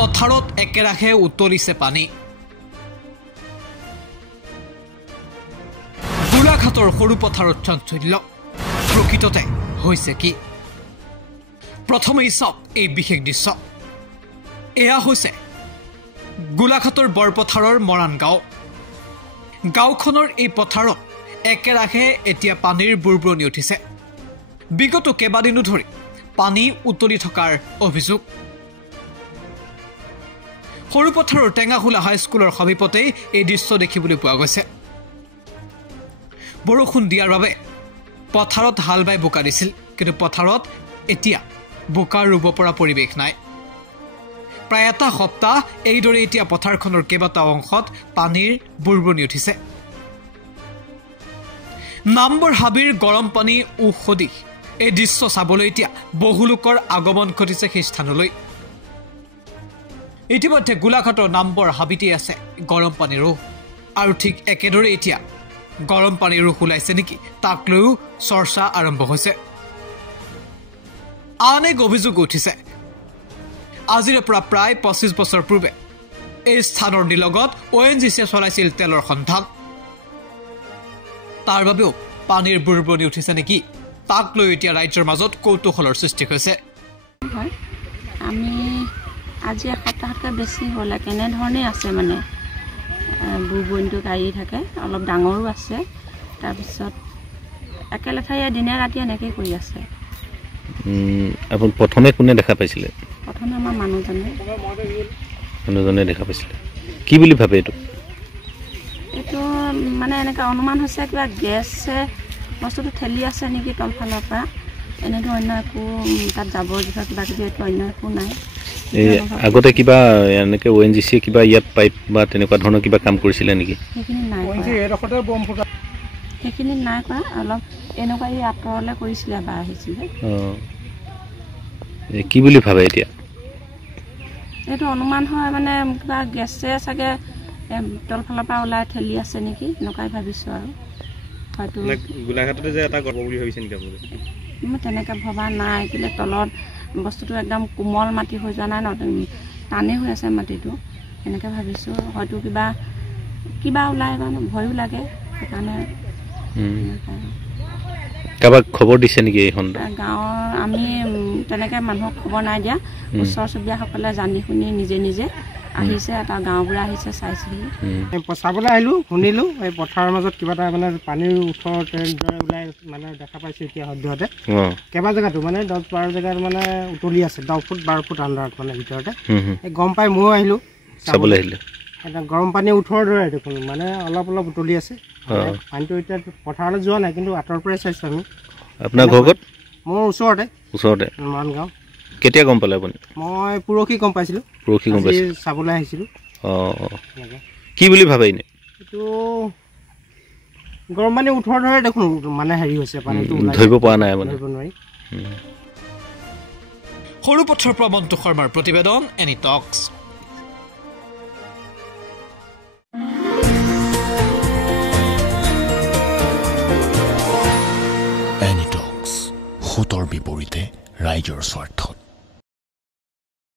পথাৰত একেৰাহে উতলিছে পানী গোলাঘাটৰ সৰু পথাৰত চাঞ্চল্য প্ৰকৃততে হৈছে কি প্ৰথমেই চাওক এই বিশেষ দৃশ্য এয়া হৈছে গোলাঘাটৰ বৰপথাৰৰ মৰাণ গাঁও গাঁওখনৰ এই পথাৰত একেৰাহে এতিয়া পানীৰ বুৰবুৰণি উঠিছে বিগত কেইবাদিনো ধৰি পানী উতলি থকাৰ অভিযোগ সৰুপথাৰৰ টেঙাখোলা হাইস্কুলৰ সমীপতেই এই দৃশ্য দেখিবলৈ পোৱা গৈছে বৰষুণ দিয়াৰ বাবে পথাৰত হাল বাই বোকা দিছিল কিন্তু পথাৰত এতিয়া বোকা ৰুব পৰা পৰিৱেশ নাই প্ৰায় এটা সপ্তাহ এইদৰে এতিয়া পথাৰখনৰ কেইবাটা অংশত পানীৰ বুৰবুৰণি উঠিছে নাম্বৰ হাবিৰ গৰম পানী উখদি এই দৃশ্য চাবলৈ এতিয়া বহু লোকৰ আগমন ঘটিছে সেই স্থানলৈ ইতিমধ্যে গোলাঘাটৰ নাম্বৰ হাবিতে আছে গৰম পানীৰ আৰু ঠিক একেদৰে এতিয়া গৰম পানীৰ ওলাইছে নেকি তাক লৈও চৰ্চা আৰম্ভ হৈছে আন এক অভিযোগ উঠিছে আজিৰ পৰা প্ৰায় 25 বছৰ পূৰ্বে এই স্থানৰ নিলগত ONGCয়ে চলাইছিল তেলৰ সন্ধান তাৰ বাবেও পানীৰ বুৰবুৰণি উঠিছে নেকি তাক লৈ এতিয়া ৰাজ্যৰ মাজত কৌতুহলৰ সৃষ্টি হৈছে আমি আজি এসপ্তাহতকৈ বেছি হ'লে কেনেধৰণে আছে মানে বুৰবুৰণিটো গাড়ী থাকে অলপ ডাঙৰো আছে তাৰপিছত একেলেঠাৰিয়ে দিনে ৰাতি এনেকৈ কৰি আছে আপুনি প্ৰথমে কোনে দেখা পাইছিলে প্ৰথমে আমাৰ মানুহজনে দেখা পাইছিলে কি বুলি ভাবে এইটো মানে এনেকৈ অনুমান হৈছে কিবা গেছে বস্তুটো ঠেলি আছে নেকি তলফালৰ পৰা এনেকৈ অন্য একো তাত যাবৰ জোখৰ কিবা কিবি এইটো অন্য একো নাই আগতে কিবা এনেকৈ ONGCয়ে কিবা ইয়াত পাইপ বা তেনেকুৱা ধৰণৰ কিবা কাম কৰিছিলে নেকি সেইখিনি নাই কৰা অলপ এনেকুৱা এই আঁতৰলৈ কৰিছিলে এবাৰ আহিছিলে কি বুলি ভাবে এতিয়া এইটো অনুমান হয় মানে কিবা গেছে চাগে তলফালৰ পৰা ওলাই ঠেলি আছে নেকি এনেকুৱাই ভাবিছোঁ আৰু হয়তো গোলাঘাটতে যে এটা গৰ্ব বুলি ভাবিছে নেকি আপুনি মই তেনেকৈ ভবা নাই কেলে তলত বস্তুটো একদম কোমল মাটি হৈ যোৱা নাই ন টানেই হৈ আছে মাটিটো এনেকৈ ভাবিছোঁ হয়তো কিবা ওলাই মানে ভয়ো লাগে সেইকাৰণে কাৰোবাক খবৰ দিছে নেকি এইখন গাঁৱৰ আমি তেনেকৈ মানুহক খবৰ নাই দিয়া ওচৰ চুবুৰীয়াসকলে জানি শুনি নিজে নিজে আহিছে এটা গাঁওবুঢ়া আহিছে চাইছেহি চাবলৈ আহিলোঁ শুনিলোঁ এই পথাৰৰ মাজত কিবা এটা মানে পানীৰ ওচৰতে ওলাই মানে দেখা পাইছোঁ এতিয়া সদ্যহতে কেইবা জেগাতো মানে 10-12 জেগাত মানে উতলি আছে 10 ফুট 12 ফুট আণ্ডাৰত মানে ভিতৰতে এই গম পাই ময়ো আহিলোঁ চাবলৈ আহিলোঁ এটা গৰম পানী উঠোৱাৰ দৰে দেখোন মানে অলপ অলপ উতলি আছে পানীটো এতিয়া পথাৰলৈ যোৱা নাই কিন্তু আঁতৰৰ পৰাই চাইছোঁ আমি আপোনাৰ ঘৰ ক'ত মোৰ ওচৰতে মৰাণ গাঁও কেতিয়া গম পালে আপুনি মই পৰহি গম পাইছিলোঁ চাবলৈ আহিছিলোঁ কি বুলি ভাবে এনে এইটো গৰম পানী উঠোৱাৰ দৰে দেখোন মানে হেৰি হৈছে পানীটো ধৰিব পৰা নাই মানে ধৰিব নোৱাৰি সৰুপথাৰৰ পৰা মন্তু শৰ্মাৰ প্ৰতিবেদন এনি টক্স এনি টক্স সতৰ বিপৰীতে ৰাইজৰ স্বাৰ্থত